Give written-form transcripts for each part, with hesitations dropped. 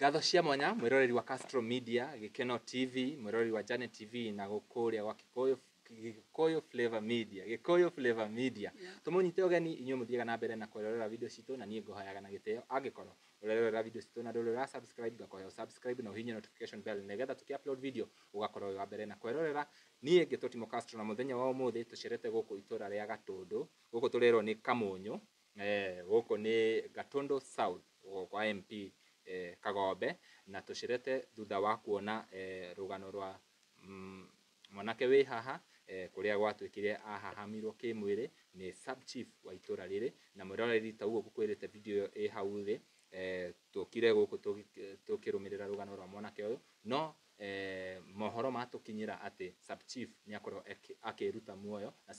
Ngatho cia mwanya mwiroreri wa Castro Media, Gikeno TV, mwiroreri wa Janet TV na gukuria wa Gikuyu Flavor Media, Gikuyu Flavor Media. Tumunyite ogeni inyo muthiega na mbere na kwirorera video citu na nie ngohayaga na giteo angikorwo urerera video citu na ndurira subscribe gakoya subscribe na uhinye notification bell negetha tuki-upload video ugakorwo wa mbere na kwirorera. Nie Gitotimo Castro na muthenya wa umuthi tucerete guku itura ria Gatundu, guku turirwo ni Kamunyu, guku ni Gatundu South kwa MP Kagombe, na tucirete thutha wa kuona rugano rwa mwanake wi haha kuria gwatwikire ahahamirwo kimwiri ni sub chief wa itura riri, na mwiroreri ta uguo gukwirite video ĩ hau thi tukire guku tukirumirira rugano rwa mwanake uyu no mohoro matukinyira ati sub chief ni akorwo akiruta muoyo na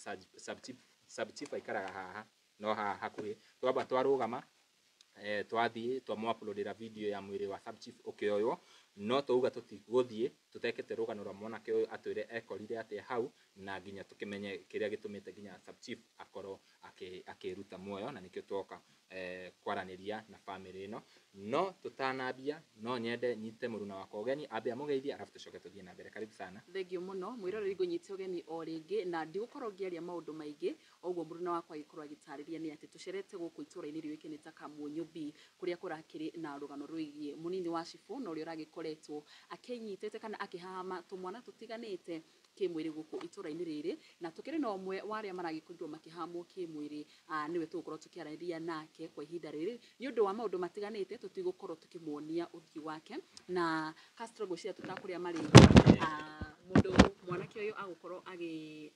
sub chief aikaraga haha no haha hakuhi twamba twarugama twathie twamuploadira video ya mwiri wa sub chief ukioywo no tuuga tutiguthie tutekete rugano rwa mwanake uyu atwire ekorire ati hau na nginya tukimenye kiria gitumite nginya sub chief akorwo akiruta muoyo, na nikio twoka kwaraniria na family ino. No tutanambia no nyende nyite muruna wako ogeni ambe amugeithie arafu tucoke tuthie na mbere. Karibu sana. Thengio muno mwiroreri ngunyite ogeni o ringi na ndigukorwo ngiaria maundu maingi oguo muruna wakwa agikorwo agitariria ni ati tucerete guku itura-ini riukinite Kamunyu B kuria kurakiri na rugano rwigie munini wa cifu no uri uragikoretwo akinyitete kana akihama tumwana tutiganite kimwiri guku itura-ini riri, na tukiri no mwe waria maragikorirwo makihamwo kimwiri niwe tugukorwo tukiaraniria nake kwa ihinda riri ni undu wa maundu matiganite tutigukorwo tukimuonia uthi wake na Castro gociya tutakuria mari mundu mwanake uyu agukorwo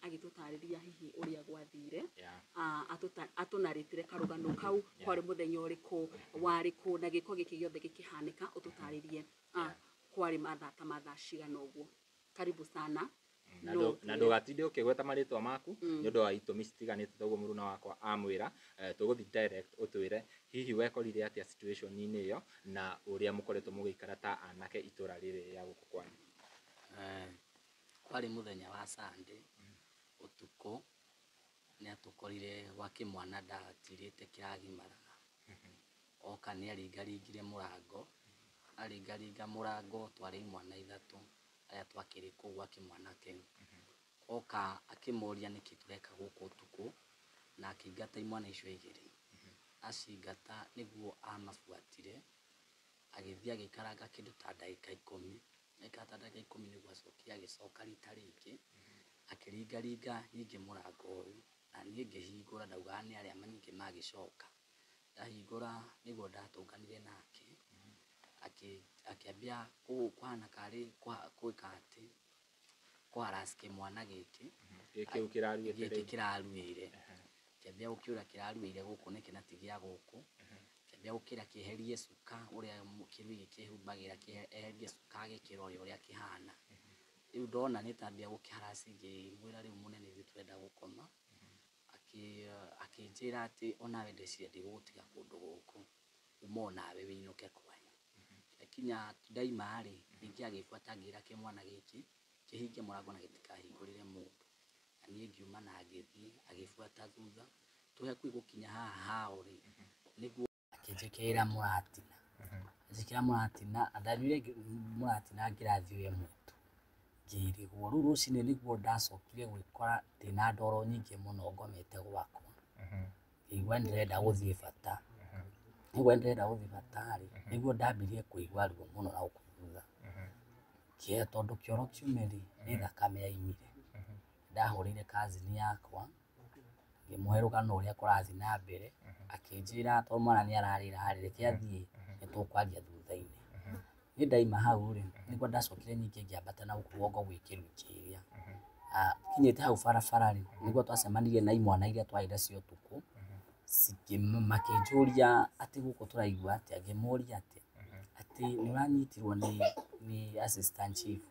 agitutariria hihi uria gwathire atunaritire karugano kau kwari muthenya uriku wariku na giko giki giothe gikihanika ututaririe kwari mathaa cigana uguo. Karibu sana. Na ndugatinde ukigweta maritwa maku ni undu wa itumi citiganite toguo muruna wakwa amwira tuguthi direct utwire hihi wekorire atia situation ini iyo na uria mukoretwo mugikara ta anake itura riri ya guku kwanyu. Kwari muthenya wa Sunday utuko ni atukorire wa kimwana ndatirite kiragimaraga oka ni aringaringire murango twari mwana ithatu aya twakiri kuwa kimwana keu oka akimuria niki tureka guku utuku na akingata imwana icio igiri acingata niguo amabuatire agithia agikaranga kindu ta ndagika 10 niguo acokia agicoka rita ringi akiringaringa nyingi murango uyu na nie ngihingura ndauga ni aria manyingi magicoka ndahingura niguo ndatunganire nake akiambia kwana kari kwika ati kwa raske mwana giki kiraruire kiambia ukiura kiraruire guku niki natigia guku kiambia ukira kiherie suka uria mukiru gikihumbagira kiherie suka gikirori uria kihana riu ndona nitambia gukiharacingi mwira riu munene twenda gukoma akinjira ati onawe ndecire ndigutiga kundu guku umonawe winuke kwanyu kinya ndaima ri ningi agifuata ngira kimwana giki kihinge murango na gitikahingurire mundu na nie ngiuma na ngithii agifuata thutha tuhe kui gukinya haha uri niguo akijikira muratina ajikira muratina andanyire muratina ngirathie mutu ngiri guru rucine niguo ndacokire gwikora ndina ndoro nyingi muno ngomete gwakwa igwa ndirenda guthie bata niguo ndambirie kuigua ruo muno na gukutha kia tondu kioro kiumeri ni thakame yaimire ndahurire kazini yakwa ngimuhe rugano uria kurathi na mbere akinjira to mwana ni ararira harire athie nitukwaria thutha-ini ni ndaima hau ri niguo ndacokire nyingi ngiambata na gukuongo gwikiru kiria kinyite hau barabara ri niguo twacemanirie na imwana iria twaire cio tuku makinjuria ati guku turaigua ati ngimuria ati ni uranyitirwo ni assistant chief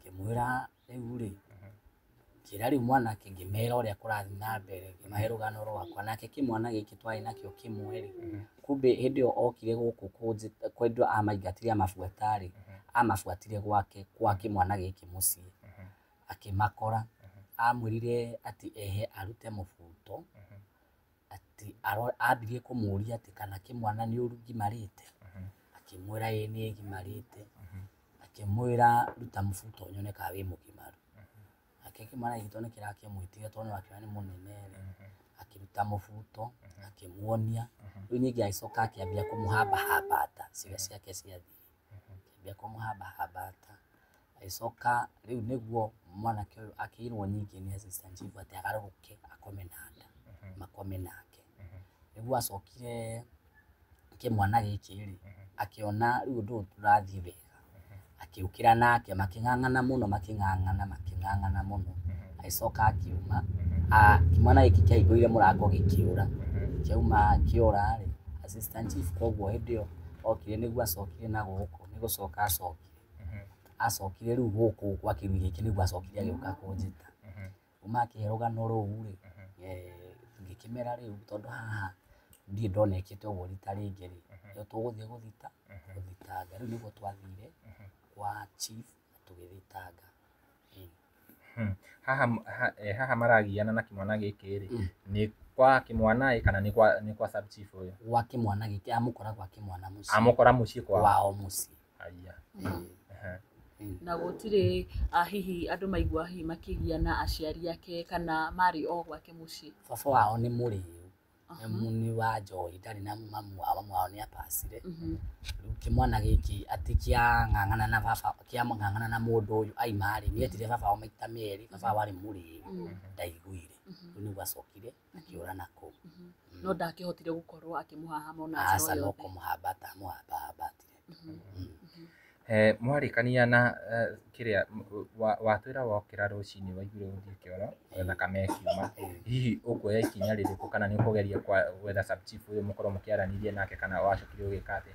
ngimwira riu ri kira riu mwana kingimera uria kurathi na mbere ngimahe rugano rwakwa nake kimwana giki twari nakio kimwe ri kumbe hindi okire guku kwendwo amaingatiria mabuatari amabuatire kwa kimwana giki mucii akimakora amwirire ati ehe arute mubuto ati ambirie kumuria ati kana kimwana ni urugimarite akimwira yeye ni gimarite akimwira ruta mubuto nyone ka wi mugimaru akikimara igitone kirake mwitiga tone wakiwa ni munene akiruta mubuto akimuonia riu nyingi aicoka akiambia kumuhamba habata ciga ciake ciathi akiambia kumuhamba habata aicoka riu niguo mwanake uyu akirwo nyingi ni assistant chief ati agaruke akome nanda makome nake niguo acokire kimwana giki ri akiona riu ndu turathi wega akiukira nake making'ang'ana muno aicoka akiuma kimwana giki kiaiguire murango gikiura kiauma kiora ri assistant chief koguo hindio okire niguo acokire na guku nigucoka acokire riu guku kwa kiru giki niguo acokire agioka kunjita uma akirugano ruu ri ngikimera riu tondu haha ndie ndonekete uguo rita ringi ri yo tuguthie guthitanga riu niguo twathire kwa chief tugithitanga haha maragiana na kimwana giki ri ni kwa kimwana kana ni kwa sub chief uyu gwa kimwana giki amukora gwa kimwana muci amukora muci kwao muci aya na gutire hihi andu maigua hihi makigiana aciari yake kana mari o gwake muci baba wao ni muri muni wa Joy ndari na mamu wao ni apacire riu kimwana giki ati kia ng'ang'ana na baba kia ng'ang'ana na mundu uyu ai mari ni etire baba wao maita meri baba wari muri ndaiguire riu ni gwacokire akiura nako no ndakihotire gukorwo akimuhahama ona asa no kumuhabata mwarikania na kiria watwira wokira rucini waigire uthie kioro thakame kiuma hihi ukuoya ikinya ririku kana ni ukugeria kwa wetha sub chief uyu mukorwo mukiaranirie nake kana wacokire ugika ati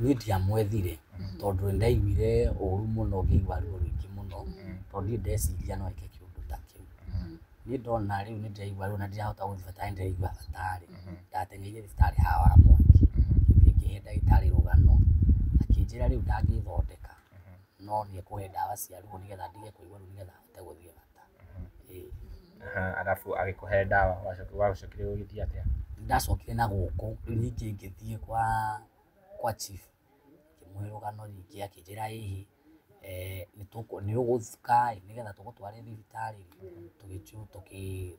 ni ndiamwethire tondu ndaiguire uru muno ngiigua ruo rwingi muno tondu ndeciria no eke kiundu ta kiu ni ndona riu ni ndaigua riu na ndirahota guthibata ndaigua batari ndatengeire thibitari hawa Mwangi ngithie ngihe ndagitari rugano akinjira riu ndangithondeka no ni kuhe ndawa cia ruo nigetha ndige kuigua riu nigetha hote guthie bata alafu agikuhe ndawa wacokire ugithie atia ndacokire na guku riu ningi ngithie kwa chief kimwe rugano ringi akinjira hihi ni uguthuka nigetha tugutware thibitari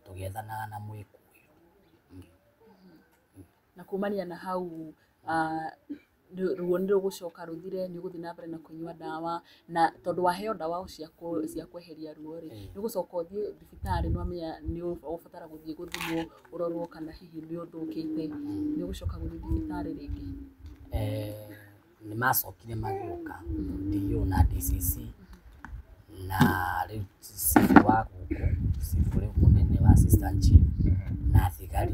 tugiethanaga na mwikuyu na kumania na hau ruo ni rugucoka ruthire ni uguthi na mbere na kunywa ndawa na tondu waheo ndawa cia kweheria ruo ri ni gucoka uthie thibitari no amenya ni ubatara guthie guthimwo urorwo kana hihi ni uthukite ni ugucoka guthie thibitari ringi ni macokire magioka ndiyo na DCC na riu sifu wa guku sifu riu munene wa assistant chief na thigari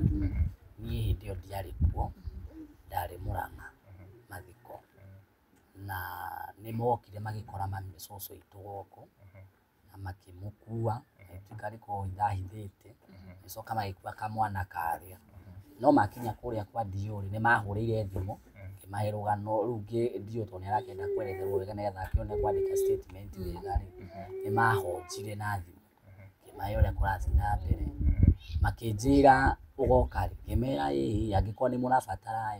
ni hindio ndiari kuo ndari Murang'a mathiko na ni mokire magikora mami coco itu goko na makimukua thigari ko ithahithite icoka magikua kamwana karia no makinya kuria kwa Diori ni mahurire thimu kimahe rugano rungi ndio tone arakenda kweretherwo wega nigetha akione kwandika statement wega ni mahonjire na thimu kimahe uria kurathi na mbere makinjira ugoka ngimera angikwa ni murabatara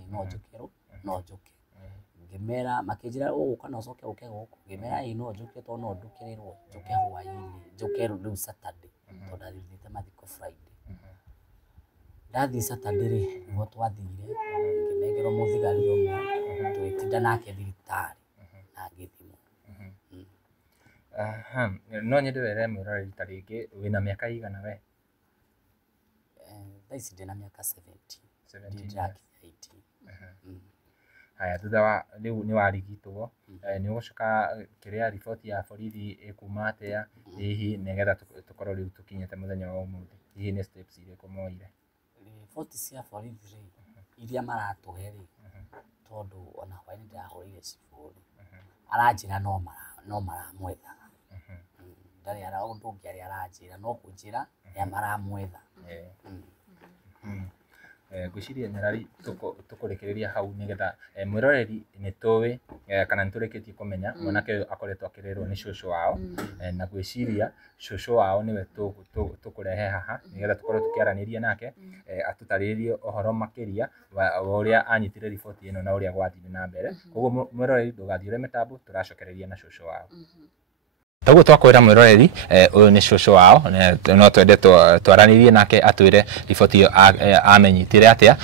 no njuke ngimera makinjira uguka no coke uke guku ngimera no njuke to no ndukirirwo njuke hwaini njuke riu Saturday to ndathithite mathiko Friday ndathi Saturday ri ngo twathire nginengerwo muthigari umwe twitinda nake thibitari na ngithimo no nyende were mwira rita ringi wina miaka igana we thaisi ndina miaka 17 haya thutha wa riu ni warigitwo ni ugucoka kiria riboti ya borithi ikuma atia hihi nigetha tukorwo riu tukinyete muthenya wa umuthi hihi ni steps iriku moire riboti cia borithi iria maratuhe ri tondu ona hwaini ndirahurire ciburi aranjira no maramwetha ndari ara undu ungi ari aranjira no kunjira ya maramwetha ngwiciria Nyarari tukurekereria hau nigetha mwiroreri ni tuwi kana nitureketie kumenya mwanake akoretwo akirerwo ni shosho wao na gwiciria shosho wao niwe tukurehe haha nigetha tukorwo tukiaraniria nake atutaririe ohoro makiria wa uria anyitire riboti ino na uria gwathire na mbere koguo mwiroreri ndugathiure mitambo turacokereria na shosho wao. Taguo twakwira mwiroreri uyu ni shosho wao no twende twaranirie nake atwire riboti iyo amenyitire atia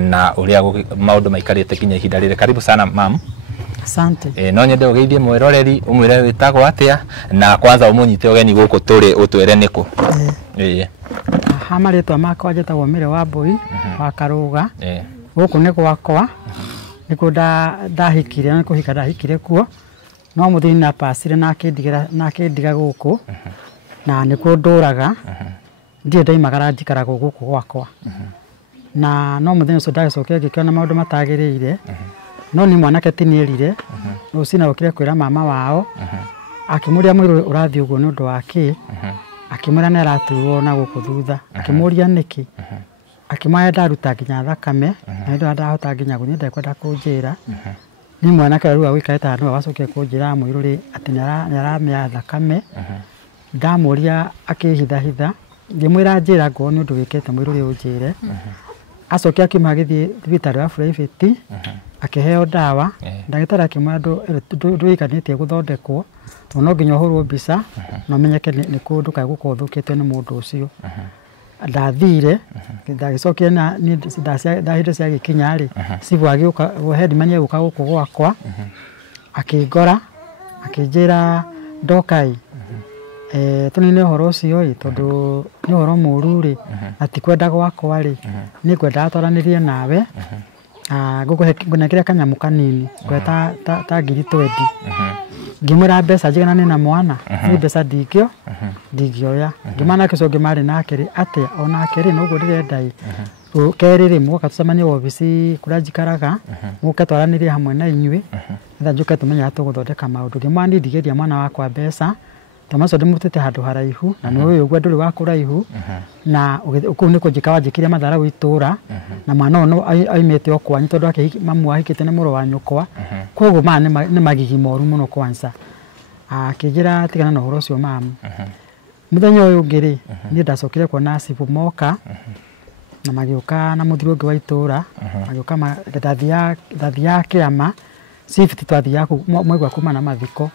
na uria maundu maikarite kinya ihinda rire. Karibu sana mam. Asante. No nyende ugeithie mwiroreri umwire witagwo atia na kwanza umunyite ugeni guku turi utwire niku. Hamaritwa makwa njitagwo Mire wa Mbui wa Karuga. Guku ni gwakwa niku ndahikire na kuhika ndahikire kuo no muthini na pasire na akindiga guku na niku nduraga ndie ndaimagara njikara guku gwakwa na no muthini ucio ndagicokia ngikiona maundu matagiriire no ni mwanake tinierire rucina ukire kwira mama wao akimuria mwiru urathi uguo ni undu wake akimura na araturwo na guku thutha akimuria niki akimaya ndaruta nginya thakame na ndo ndahota nginya guthie ndekwenda kunjira ni mwanake ruwa wikarite handu wacokia kunjira mwiruri ati nyaramya thakame ndamuria akihithahitha ngimwira njira ngo ni undu wikete mwiruri unjire acokia kimagithie thibitari wa private akiheo dawa ndagitari akimwira nduikanitie guthondekwo no nginya uhurwo mbica no menyeke ni kundu kai gukuthukite ni mundu ucio ndathire ndagicokia na ni ndahinde cia gikinyari cibu agiuka headman aguka guku gwakwa akingora akinjira ndokai tunine horo ucio tondu ni horo muru ri atikwenda gwakwa ri ni kwenda atwaranirie nawe ngukira kanyamu kanini kweta ta ngiri 20 ngimura mbeca njigana na mwana ni mbeca ndingioya ngimana kicoge mari nake ati ona keri no gurire keriri muka tucemanie ofisi kuria njikaraga muka twaranirie hamwe na inyui nda njuke tumenya tuguthondeka maundu ngimani ndigeria mwana wakwa mbeca tomaso ndimutete handu haraihu na ni uyu gwe nduri wa kuraihu na uku ni kujika wajikire mathara witura na mwana no aimete okwanyi tondu mamu ahikite ni muro wa nyukwa koguo mane ni magigi moru muno kwanza akijira tigana na horo cio mamu muthenya uyu ngiri ni ndacokire kuona cibu moka na magiuka na muthiro ngi wa itura magiuka ndathia kiama sifiti twathia mwegwa kuma na mathiko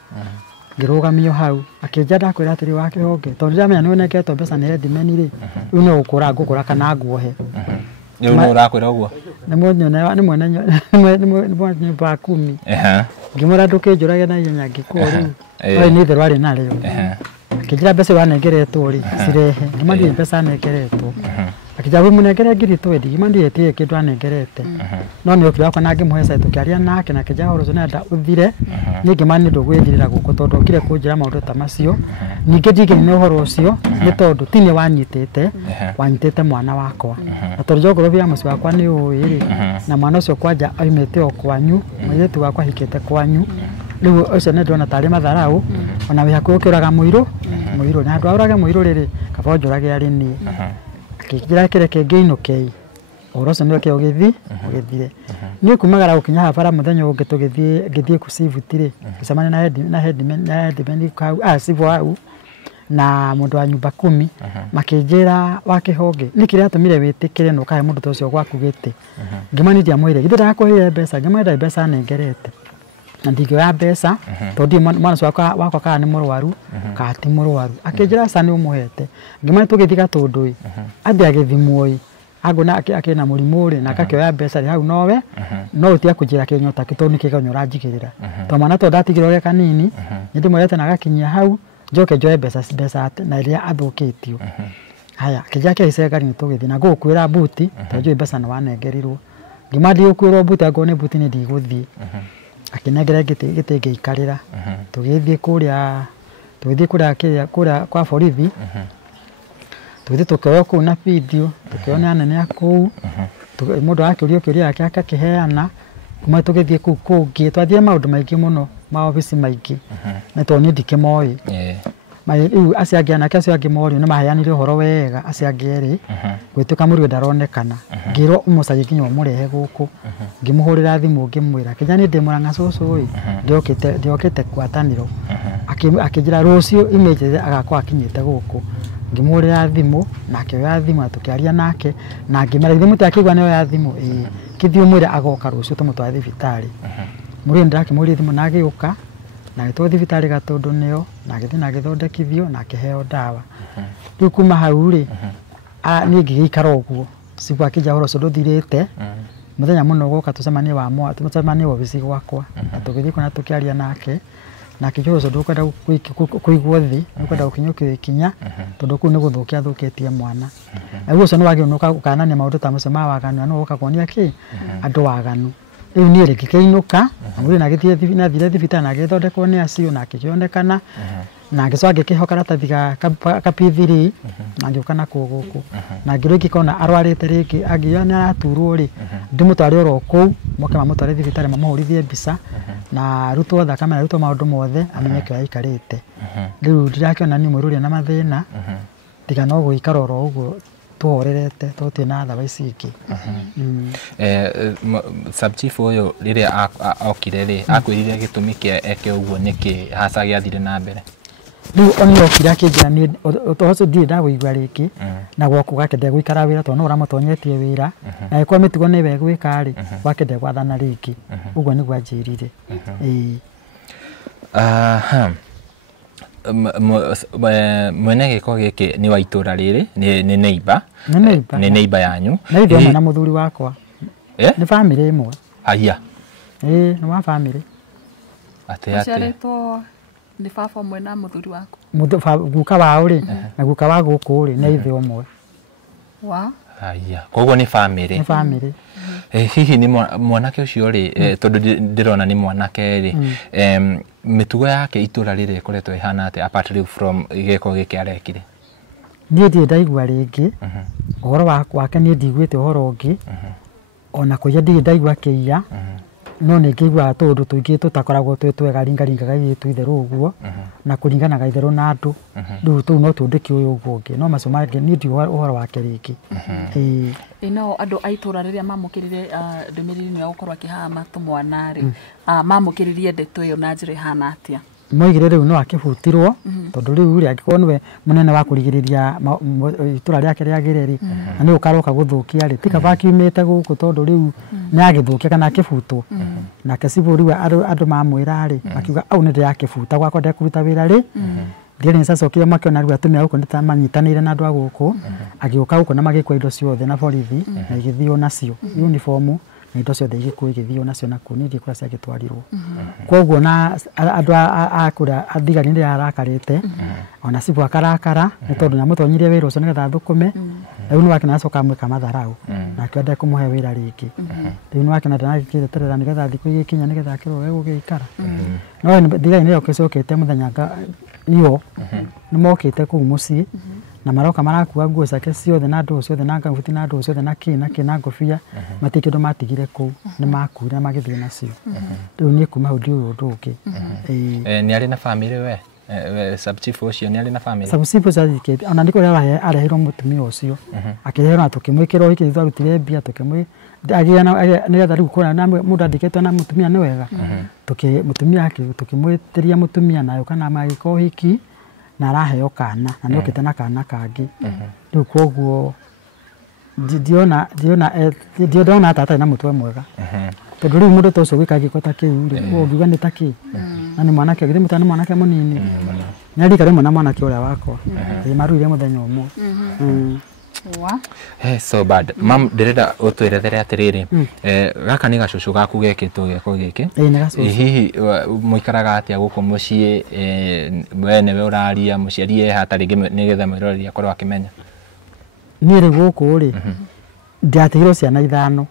ngirugamio hau akinja ndakwira atiri wake honge tondu ndamenya ni uneketwo mbeca ni headman ri riu no ngukura kana nguohe ni no urakwira uguo ni mwene ni mwene nyumba 10 ngimura ndukinjurage na ihenya ngikuo riu ni theru ari nario akinjira mbeca wanengeretwo ri cirehe ngimandi mbeca nengeretwo akijabu munengere ngiri 20 ngimandi etie kindu anengerete no ni okira kwa nangi muhesa tukiaria nake na kija horo zona nda uthire ningi mani ndugwithirira guko tondu okire kunjira maundu ta macio ningi ndige ni horo ucio ni tondu tini wanyitete mwana wakwa na tondu jogorobia muci wakwa ni uiri na mwana ucio kwanja aimete okwanyu mwiretu wakwa hikete kwanyu riu ucio ne ndona tari matharau ona wi hakuo ukiraga muiru na andu aurage muiru riri kabonjurage ari ni kijira kireke ngeino kei oroso ndio ke ugithire ni kumagara gukinya habara muthenya ungi tugithie ku sivutire kisamani na headman ka sivu au na mundu wa nyumba 10 makinjira wakihonge nikire atumire witikire no kae mundu tocio gwakugite ngimani dia mwire githira akohire mbeca ngimani mbeca nengerete ndigyo ya mbeca tondu mwana wakwa kana ni murwaru ka ti murwaru akinjira sani umuhete ngimani tugithika tondui athi agithimwoi agona akina murimu ri na kakioya mbeca ri hau nowe no utia kujira kinyota kitoni kigonyora njigirira to mwana to ndatigirore kanini ndi mwete na gakinyia hau njoke njoe mbeca na iria athukitio haya kijia kia isegari ni tugithi na gukwira buti tajo mbeca na wanengerirwo ngimandi ukwirwo buti agone buti ni ndiguthii akinegera gite ngiikarira tugithie kuria kwa borithi tuthi tukioya ku na video tukiona nene aku mundu akiurio kiuria yake akakiheana kuma tugithie ku kungi twathie maundu maingi muno ma office maingi na toni ndikimoi riu acio angĩ anake acio angĩ morio nĩ maheanire ũhoro wega acio angĩ erĩ gwĩtuĩka mũriũ ndaronekana ngĩrwo ũmũcarie nginya ũmũrehe gũkũ ngĩmũhũrĩra thimũ ngĩmwĩra Kenya nĩ ndĩ Mũrang'a cũcũ ndiokĩte ngwatanĩro akĩnjĩra rũciũ image agakorwo akinyĩte gũkũ ngĩmũhũrĩra thimũ na akĩoya thimũ na tũkĩaria nake na ngĩmera ithe mũtiakĩigua nĩ oya thimũ kĩthiĩ ũmwĩre agoka rũciũ tũmũtware thibitarĩ mũriũ ndĩrakĩmũria thimũ na agĩũka na gĩtwo thibitarĩ Gatũndũ nĩo na gĩthiĩ na gĩthondekithio na akĩheo ndawa rĩu kuma hau rĩ niĩ ngĩgĩikara ũguo siku akĩnja ũhoro ũcio ndũthirĩte mũthenya mũno gũka tũcemanie tũcemanie wabici gwakwa na tũgĩthiĩ kuna tũkĩaria nake na kĩjũro ũcio ndũkwenda kũigwo thĩ ndũkwenda gũkinyũkio ikinya tondũ kũu nĩ gũthũkia thũkĩtie mwana rĩu ũcio nĩ wagĩrĩirwo gũkanania maũndũ ta macio ma waganu na ũgoka kuonia kĩ andũ waganu rĩu niĩ ngĩkĩinũka mũriũ na gĩthiĩ nathire thibitarĩ na agĩthondekwo nĩ acio na akĩonekana na ngĩcoka ngĩkĩheo karatathi ga P3 na ngĩũka nakũu gũkũ na ngĩrwo ngĩkona arwarĩte rĩngĩ angĩoya nĩ araturwo rĩ ndĩmũtware oro kũu moke mamũtware thibitarĩ mamũhũrithie mbica na arutwo thakame na arutwo maũndũ mothe amenye kĩrĩa aikarĩte rĩu ndirakĩona niĩ mũirũ ũrĩa na mathĩna tiga no gũikara oro ũguo tuhorerete tũtirĩ na thawa ici ingĩ Sub-Chief ũyũ rĩrĩa okire rĩ akwĩrire gĩtũmi kĩa eke ũguo nĩkĩ haca gĩathire na mbere rĩu oni okire akĩnjĩra niĩ ũcio ndirĩ ndagũigua rĩngĩ na gwakũ gake ndegũikara wĩra tondũ no ũramũtonyetie wĩra na angĩkorwo mĩtugo nĩ we gwĩka rĩ gwake ndegwathana rĩngĩ ũguo nĩguo anjĩrire mwene gĩko gĩkĩ nĩ wa itũra rĩrĩ nĩ neighbor yanyu na ithuĩ hamwe na mũthuri wakwa nĩ bamĩrĩ ĩmwe aya nĩ wa bamĩrĩ ũciarĩtwo nĩ baba ũmwe na mũthuri waku guka wao rĩ na guka wa gũkũ rĩ na ithuĩ ũmwe aya koguo nĩ bamĩrĩ hihi nĩ mwanake ũcio rĩ tondũ ndĩrona nĩ mwanake rĩ mĩtugo yake itũra rĩrĩ ĩkoretwo ĩhana atĩ apart from gĩko gĩkĩ arekire niĩ ndirĩ ndaigua rĩngĩ ũhoro wake niĩ ndiguĩte ũhoro ũngĩ ona kũiya ndirĩ ndaigua akĩiya no nĩ ngĩiguaga tũndũ tũingĩ tũtakoragwo twĩ twega ringaringaga airĩtu itherũ ũguo na kũringanaga itherũ na andũ rĩu tũu no tũndĩke ũyũ ũguo ũngĩ no macio mangĩ niĩ ndiũĩ ũhoro wake rĩngĩ nao andũ a itũra rĩrĩa mamũkĩrire ndũmĩrĩri ĩno ya gũkorwo akĩhama tũmwana rĩ mamũkĩririe ndeto ĩyo na njĩra ĩhana atĩa moigire rĩu no akĩbutirwo tondũ rĩu rĩ angĩkorwo nĩwe mũnene wa kũrigĩrĩria itũra rĩake rĩagĩre rĩ na nĩ ũkaroka gũthũkia rĩ tika bakiumĩte gũkũ tondũ rĩu nĩ agĩthũkia kana akĩbutwo nake cibu rĩu andũ mamwĩra rĩ akiuga au nĩ ndĩrakĩbuta gwakwa ndekũruta wĩra rĩ ndiĩrĩ nicacokire makĩona rĩu atumia gũkũ nĩtamanyitanĩire na andũ a gũkũ agĩũka gũkũ na magĩkua indo ciothe na borithi na igĩthiĩ nacio uniform na indo ciothe igĩkuo igĩthiĩ nacio na kuo nĩ igĩkũra ciagĩtwarirwo koguo na andũ a kũrĩa thigari nĩ arakarĩte ona cibu akarakara nĩ tondũ nĩamũtonyirie wĩra ũcio nĩgetha thũkũme rĩu nĩ wakĩna acoka amwĩka matharau na akĩenda kũmũhe wĩra rĩngĩ rĩu nĩ wakĩna ndanagĩkĩreterera nĩgetha thikũ igĩkinya nĩgetha akĩrwo gũgĩikara no thigari nĩyo gĩcokete mũthenya iyo nĩ mokĩte kũu mũciĩ na maroka marakua nguo ciake ciothe na ndũũ ciothe na ngabuti na ndũũ ciothe na kĩ na ngobia matirĩ kĩndũ matigire kũu nĩ makuire magĩthiĩ nacio rĩu niĩ kuma hau ndiũĩ ũndũ ũngĩ nĩ arĩ na famĩlĩ we Sub-Chief ũcio nĩ arĩ na famĩlĩ Sub-Chief ũcio ona ndiko rĩrĩa areheirwo mũtumia ũcio akĩreherwo na tũkĩmwĩkĩra ũhiki twarutire mbia nĩgetha rĩu kuona na mũndũ andĩkĩtwo na mũtumia nĩ wega mũtumia tũkĩmwĩtĩria mũtumia na yũka na magĩka ũhiki na araheo kana na nĩ okĩte na kana kangĩ rĩu koguo ndiona atarĩ na mũtwe mwega tondũ rĩu mũndũ ta ũcio gwĩka gĩko ta kĩu rĩ ũngiuga nĩ ta kĩ na nĩ mwanake githĩ mũtana mwanake mũnini nĩ arika rĩmwe na mwanake ũrĩa wakwa maruire mũthenya ũmwe so bad mam ndĩrenda ũtwerethere atĩrĩrĩ gaka nĩ gacucu gaku gekĩtwo gĩko gĩkĩ hihi mũikaraga atĩa gũkũ mũciĩ we nĩwe ũraria mũciari hatarĩ nĩgetha mwĩroreri akorwo akĩmenya niĩ rĩ gũkũ rĩ ndiatigirwo ciana 5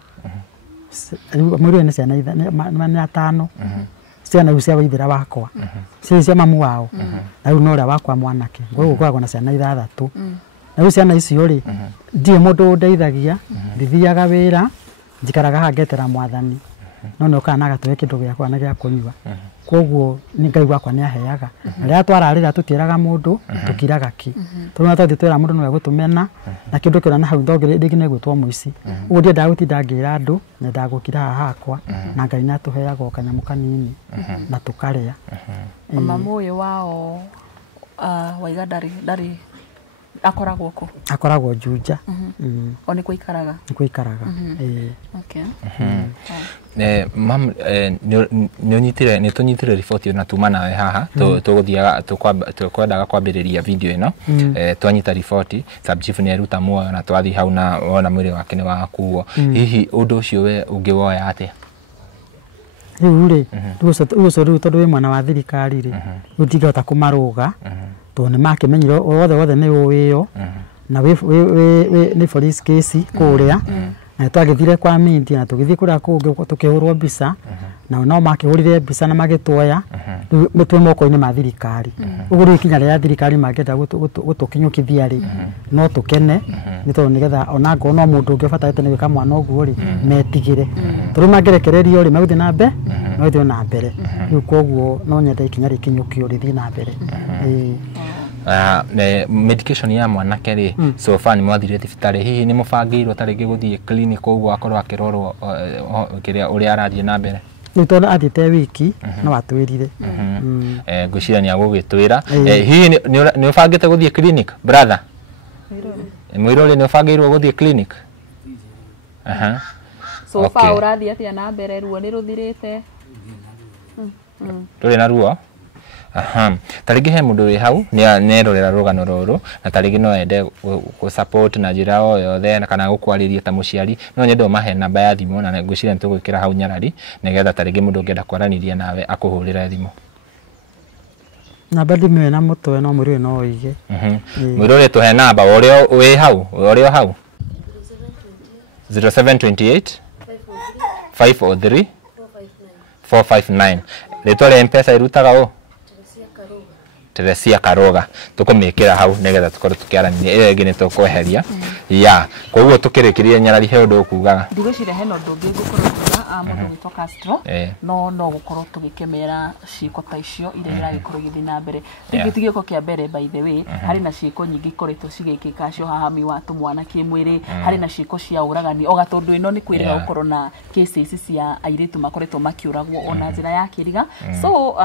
mũriũ nĩ ciana 5 ciana icio cia waithĩra wakwa cia mamu wao na rĩu no ũrĩa wakwa mwanake gũkoragwo na ciana 6 na rĩu ciana icio rĩ ndirĩ mũndũ ũndeithagia ndithiaga wĩra njikaraga haha ngetera mwathani no no kana gatwe kindu gya kwa na gya kunywa koguo ni ngai gwakwa ni aheaga na twararira tutiraga mundu tukiraga ki tuna twira mundu no gutumena na kindu kira na hau ndogere ndingine gwitwo muici uguo ndia ndagutinda ngira andu na ndagukira haha hakwa na ngai na tuheaga okanyamu kanini na tukaria mamu uyu wao waiga ndari akoragwo ko akoragwo Juja oni kuikaraga okay mam ni tunyitire report na tuma nawe haha tuguthiaga tukwendaga kwambiriria video ino twanyita report sub chief ni eruta muoyo na twathi hau na wona mwiri wake ni wakuo hihi undu ucio we ungiwoya atia riu ri riu tondu wi mwana wa thirikari ri utingihota kumaruga to ni makimenyire wothe ni uwiyo na ni police case kuria na twagithire kwa media na tugithie kuria kungi tukihurwo mbica na no makihurire mbica na magitwoya mitwe moko-ini ma thirikari uguo ikinya ria thirikari magenda gutukinyukithia ri no tukene ni tondu nigetha ona ngo no mundu ungibatarite ni wika mwana uguo ri metigire turi magerekererio ri maguthi na mbe maguthi na mbere riu koguo no nyenda ikinya rikinyukio rithii na mbere medication ya mwanake ri so far ni mwathire thibitari hihi ni mubangirwo tarigi guthie clinic uguo akorwo akirorwo kiria uri arathie na mbere nitonda athite wiki no atwirire ngwiciria ni agugitwira hihi ni ubangite guthie clinic brother mwirori ni ubangirwo guthie clinic so far urathie atia na mbere ruo ni ruthirite turi na ruo tarigi he mundu wi hau ni erorera rugano ruru na tarigi no ende ku support na njira o yothe na kana gukwariria ta muciari no nyende umahe namba ya thimu na ngwiciria nitugwikira hau nyarari nigetha tarigi mundu ngenda kwaraniria nawe akuhurira thimu namba thimu na mutwe no muri no uige mwirore tuhe namba urio wi hau urio hau 0728 503 459 ritware mpesa irutaga o Teresia Karoga tukumikira hau nigetha tukorwo tukiarania iyo ingine tukweheria ya koguo tukirikirie nyarari he undu ukugaga ndigwicire heno ndungi gukorwo kuga mundu witwa Castro no gukorwo tugikemera ciiko ta icio iria iragikorwo githi na mbere tigiko kia mbere by the way hari na ciiko nyingi ikoretwo cigikika cio hahami wa tumwana kimwiri hari na ciiko cia uragani ogatondu ino ni kwirira gukorwo na cases cia airitu makoretwo makiuragwo ona njira ya kiriga so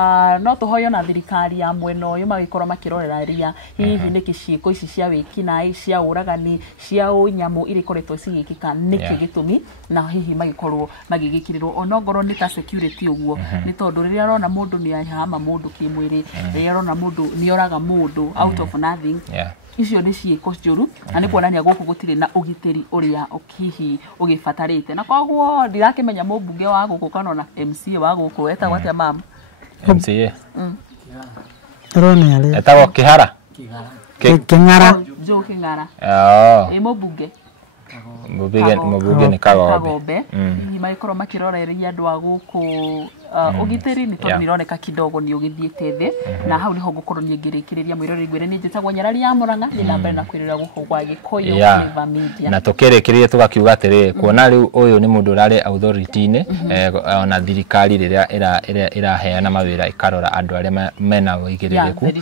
no tuhoyo na thirikari ya mweno yo magikorwo makirorera ria hihi niki ciiko ici cia wiki na cia uragani cia unyamu iri koretwo cigikika niki gitumi na hihi magikorwo magigikirirwo onongoro ni ta security uguo ni tondu riria rona mundu ni ahama mundu kimwiri riria rona mundu ni oraga mundu out of nothing icio ni ciiko njuru na ni kuonania guku gutire na ugitiri uria okihi ugibatarite na koguo ndirakimenya mubunge wa guku kana na MCA wa guku etagwo atia mam MCA rone ale etagwo Kihara King'ara Jo King'ara mubunge mubunge ni Kagombe ni maikorwo makiroreria andu a guku ugitiri ni tondu nironeka kidogo ni ugithiete thi na hau niho ngukorwo ni ngirikiriria mwirori ngwire ni njitagwo Nyarari ya Murang'a ni namba na kwirira guku gwa Gikuyu Flavour Media na tukirikirie tugakiuga atiri kuona riu uyu ni mundu urari authority ni ona thirikari riria iraheana mawira ikarora andu aria mena uigiririku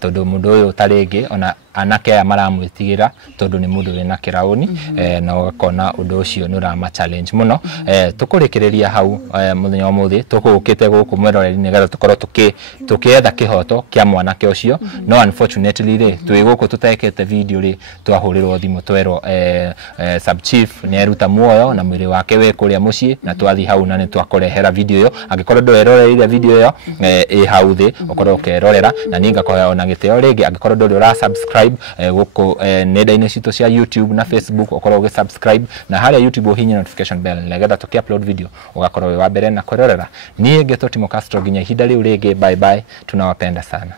tondu mundu uyu taringi ona anake aya maramwitigira tondu ni mundu wina kirauni na ugakona undu ucio ni urama challenge muno tukurikiriria hau muthenya umuthi tukukite guku mweroreri nigetha tukorwo tukietha kihoto kia mwanake ucio no unfortunately ri twi guku tutekete video ri twahurirwo thimu twerwo sub chief ni eruta muoyo na mwiri wake we kuria mucii na twathi hau na ni twakurehera video yo angikorwo ndweroreire video yo hau thi ukorwo ukerorera na ninga kwa ona giteo ringi angikorwo nduri ura subscribe guku nenda-ini citu cia YouTube na Facebook ukorwo ugi subscribe na haria YouTube uhinya notification bell nigetha tuki upload video ugakorwo wa mbere na kwirorera. Niĩ Getho Timo Castro nginya ihinda riu ringi, bye bye, tunawapenda sana.